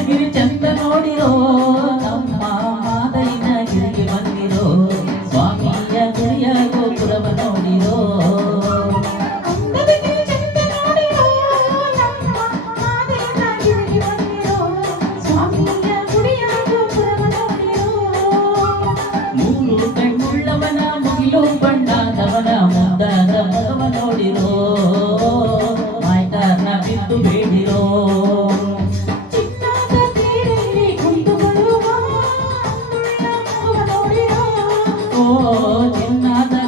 ಅಂದದಗಿರಿ ಚಂದ ನೋಡಿರೋ ನಮ್ಮ ಮಾದೈನ ಗಿರಿಗೆ ಬಂದಿರೋ ಸ್ವಾಮಿಯ ಗುರಿಯ ಗೋಪುರವ ನೋಡಿರೋ ಮೂರು ಕಣ್ಣುಳ್ಳವನ ಮುಗಿಲು ಬಣ್ಣದವನ ಮುದ್ದಾದ ಮಗವ ನೋಡಿರೋ ಮಾಯ್ಕಾರನ ಬಿದ್ದು ಬೇಡಿರೋ ಚಿನ್ನದ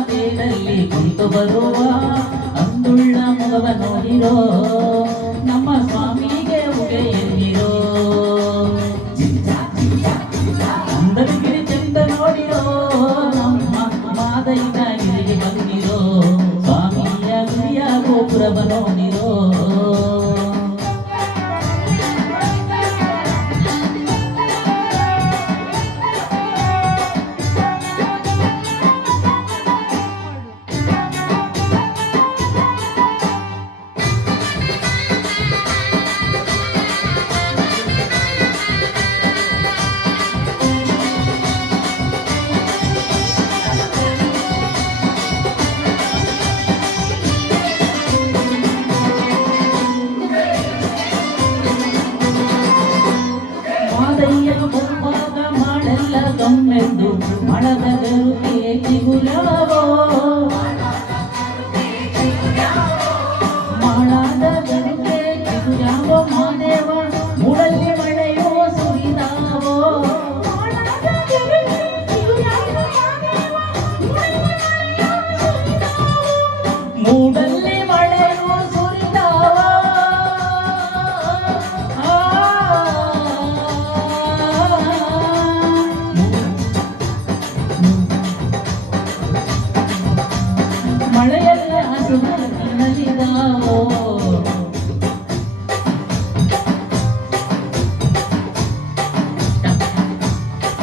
ತೇರಲ್ಲಿ ಕುಂತು ಬರುವ ಅಂದುಳ್ಳ ಮಗವ ನೋಡಿರೋ ನಮ್ಮ ಸ್ವಾಮಿಗೆ ಉಗೆ ಎನ್ನಿರೋ ಅಂದದಗಿರಿ ಚಂದ ನೋಡಿರೋ ನಮ್ಮ ಮಾದೈನ ಗಿರಿಗೆ ಬಂದಿರೋ ಸ್ವಾಮಿಯ ಗುರಿಯ ಗೋಪುರವ ನೋಡಿರೋ ಮುಂಭಾಗ ಮಾಡಲ್ಲ ಗಮ್ಮೆಂದು ಮಳದ ಗರುಕೆ ಚಿಗುರಾವೋ ಮಾಡದ ಗರುಕೆ ಚಿಗುರಾವೋ ಮಾದೇವ ಮೂಡಲ್ಲಿ ಮಳೆಯೋ ಸುರಿದಾವೋ ಮೂಡಲ್ಲಿ ಮಳೆಯೋ ಸುರಿದಾವ ಮಳೆಯಲ್ಲ ಹಸುರಿದಾವೋ